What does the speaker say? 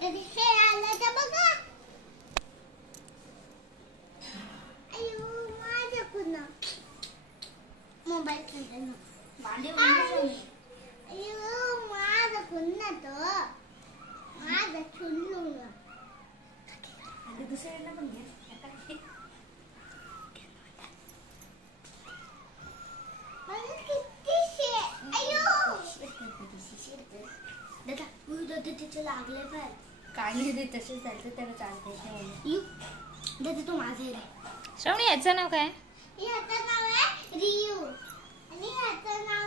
कुठे खेळायला तर बघा. अयो माझा पुन्हा मोबाईल खेळताना अयो माझा पुन्हा तो माझा चुल्लू दुसऱ्यांना पण घे. लागले पण काढले ते तसेच जायचं त्याला चालते. दादा तो माझा आहे रे. श्रावणी याचं नाव काय? याचं नाव आहे रियू आणि याचं नाव